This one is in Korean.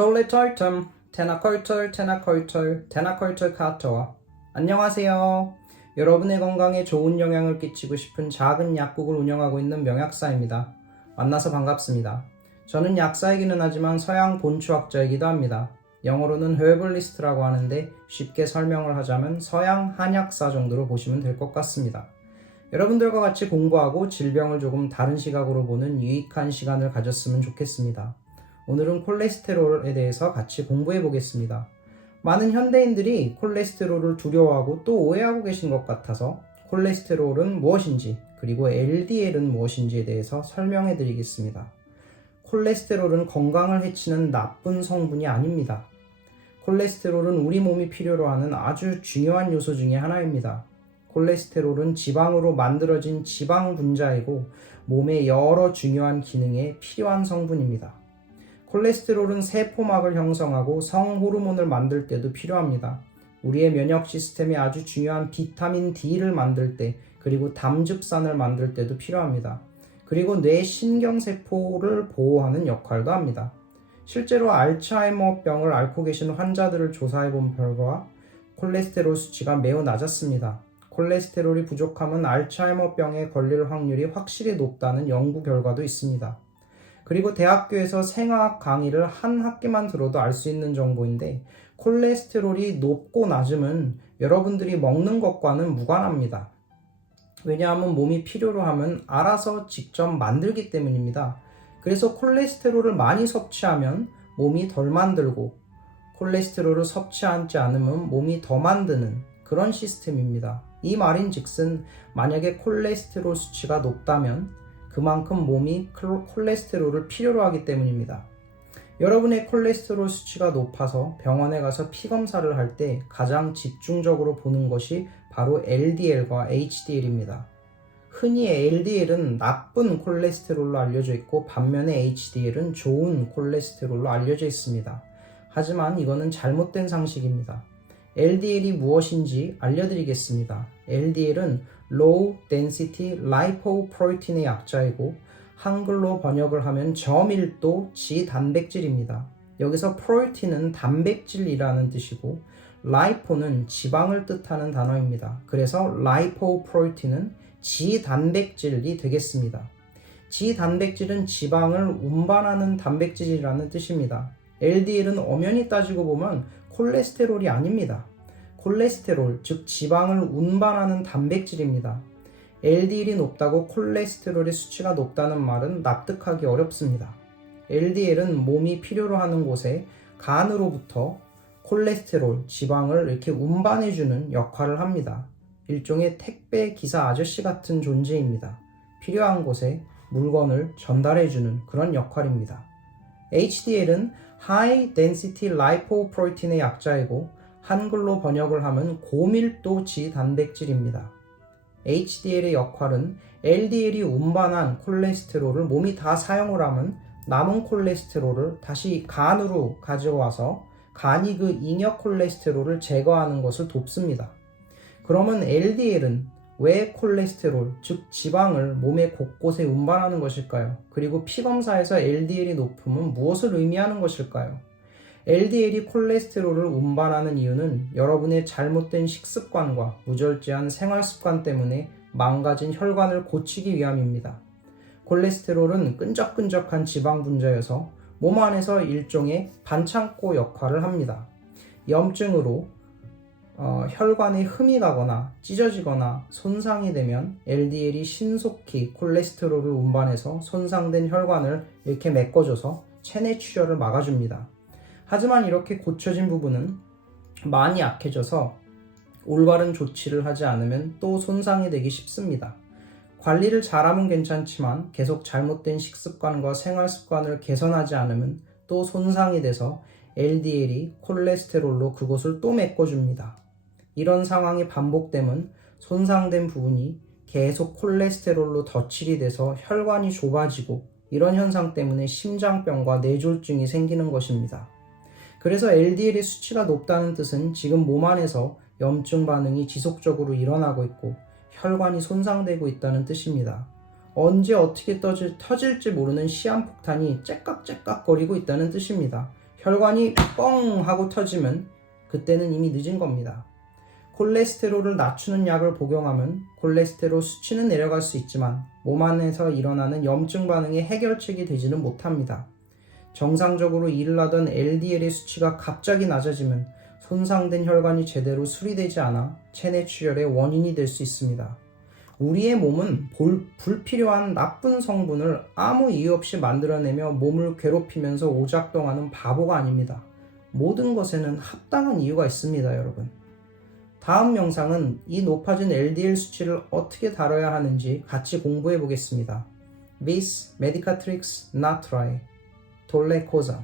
톨레톨텀 테나콜톨 테나콜톨 테나콜톨 카토아 안녕하세요. 여러분의 건강에 좋은 영향을 끼치고 싶은 작은 약국을 운영하고 있는 명약사입니다. 만나서 반갑습니다. 저는 약사이기는 하지만 서양 본추학자이기도 합니다. 영어로는 헤벌리스트라고 하는데 쉽게 설명을 하자면 서양 한약사 정도로 보시면 될 것 같습니다. 여러분들과 같이 공부하고 질병을 조금 다른 시각으로 보는 유익한 시간을 가졌으면 좋겠습니다. 오늘은 콜레스테롤에 대해서 같이 공부해 보겠습니다. 많은 현대인들이 콜레스테롤을 두려워하고 또 오해하고 계신 것 같아서 콜레스테롤은 무엇인지 그리고 LDL은 무엇인지에 대해서 설명해 드리겠습니다. 콜레스테롤은 건강을 해치는 나쁜 성분이 아닙니다. 콜레스테롤은 우리 몸이 필요로 하는 아주 중요한 요소 중의 하나입니다. 콜레스테롤은 지방으로 만들어진 지방 분자이고 몸의 여러 중요한 기능에 필요한 성분입니다. 콜레스테롤은 세포막을 형성하고 성호르몬을 만들 때도 필요합니다. 우리의 면역 시스템에 아주 중요한 비타민 D를 만들 때 그리고 담즙산을 만들 때도 필요합니다. 그리고 뇌 신경세포를 보호하는 역할도 합니다. 실제로 알츠하이머병을 앓고 계신 환자들을 조사해 본 결과 콜레스테롤 수치가 매우 낮았습니다. 콜레스테롤이 부족하면 알츠하이머병에 걸릴 확률이 확실히 높다는 연구 결과도 있습니다. 그리고 대학교에서 생화학 강의를 한 학기만 들어도 알 수 있는 정보인데 콜레스테롤이 높고 낮음은 여러분들이 먹는 것과는 무관합니다. 왜냐하면 몸이 필요로 하면 알아서 직접 만들기 때문입니다. 그래서 콜레스테롤을 많이 섭취하면 몸이 덜 만들고 콜레스테롤을 섭취하지 않으면 몸이 더 만드는 그런 시스템입니다. 이 말인 즉슨 만약에 콜레스테롤 수치가 높다면 그만큼 몸이 콜레스테롤을 필요로 하기 때문입니다. 여러분의 콜레스테롤 수치가 높아서 병원에 가서 피 검사를 할 때 가장 집중적으로 보는 것이 바로 LDL과 HDL입니다. 흔히 LDL은 나쁜 콜레스테롤로 알려져 있고 반면에 HDL은 좋은 콜레스테롤로 알려져 있습니다. 하지만 이거는 잘못된 상식입니다. LDL이 무엇인지 알려드리겠습니다. LDL은 Low Density Lipoprotein의 약자이고 한글로 번역을 하면 저밀도 지단백질입니다. 여기서 프로틴은 단백질이라는 뜻이고 라이포는 지방을 뜻하는 단어입니다. 그래서 라이포프로틴은 지단백질이 되겠습니다. 지단백질은 지방을 운반하는 단백질이라는 뜻입니다. LDL은 엄연히 따지고 보면 콜레스테롤이 아닙니다. 콜레스테롤, 즉 지방을 운반하는 단백질입니다. LDL이 높다고 콜레스테롤의 수치가 높다는 말은 납득하기 어렵습니다. LDL은 몸이 필요로 하는 곳에 간으로부터 콜레스테롤, 지방을 이렇게 운반해주는 역할을 합니다. 일종의 택배 기사 아저씨 같은 존재입니다. 필요한 곳에 물건을 전달해주는 그런 역할입니다. HDL은 High Density Lipoprotein의 약자이고 한글로 번역을 하면 고밀도 지단백질입니다. HDL의 역할은 LDL이 운반한 콜레스테롤을 몸이 다 사용을 하면 남은 콜레스테롤을 다시 간으로 가져와서 간이 그 잉여 콜레스테롤을 제거하는 것을 돕습니다. 그러면 LDL은 왜 콜레스테롤, 즉 지방을 몸의 곳곳에 운반하는 것일까요? 그리고 피 검사에서 LDL이 높으면 무엇을 의미하는 것일까요? LDL이 콜레스테롤을 운반하는 이유는 여러분의 잘못된 식습관과 무절제한 생활 습관 때문에 망가진 혈관을 고치기 위함입니다. 콜레스테롤은 끈적끈적한 지방 분자여서 몸 안에서 일종의 반창고 역할을 합니다. 염증으로 어, 혈관에 흠이 가거나 찢어지거나 손상이 되면 LDL이 신속히 콜레스테롤을 운반해서 손상된 혈관을 이렇게 메꿔줘서 체내 출혈을 막아줍니다. 하지만 이렇게 고쳐진 부분은 많이 약해져서 올바른 조치를 하지 않으면 또 손상이 되기 쉽습니다. 관리를 잘하면 괜찮지만 계속 잘못된 식습관과 생활 습관을 개선하지 않으면 또 손상이 돼서 LDL이 콜레스테롤로 그곳을 또 메꿔줍니다. 이런 상황이 반복되면 손상된 부분이 계속 콜레스테롤로 덧칠이 돼서 혈관이 좁아지고 이런 현상 때문에 심장병과 뇌졸중이 생기는 것입니다. 그래서 LDL의 수치가 높다는 뜻은 지금 몸 안에서 염증 반응이 지속적으로 일어나고 있고 혈관이 손상되고 있다는 뜻입니다. 언제 어떻게 떠질, 터질지 모르는 시한폭탄이 째깍째깍 거리고 있다는 뜻입니다. 혈관이 뻥 하고 터지면 그때는 이미 늦은 겁니다. 콜레스테롤을 낮추는 약을 복용하면 콜레스테롤 수치는 내려갈 수 있지만 몸 안에서 일어나는 염증 반응의 해결책이 되지는 못합니다. 정상적으로 일을 하던 LDL의 수치가 갑자기 낮아지면 손상된 혈관이 제대로 수리되지 않아 체내 출혈의 원인이 될 수 있습니다. 우리의 몸은 볼- 불필요한 나쁜 성분을 아무 이유 없이 만들어내며 몸을 괴롭히면서 오작동하는 바보가 아닙니다. 모든 것에는 합당한 이유가 있습니다, 여러분. 다음 영상은 이 높아진 LDL 수치를 어떻게 다뤄야 하는지 같이 공부해 보겠습니다. Vis Medicatrix Naturae 돌레코자